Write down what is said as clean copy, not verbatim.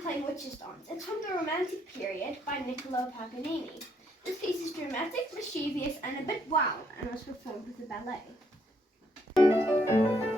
playing Witches' Dance. It's from the Romantic period by Niccolo Paganini. This piece is dramatic, mischievous, and a bit wild, and was performed with a ballet.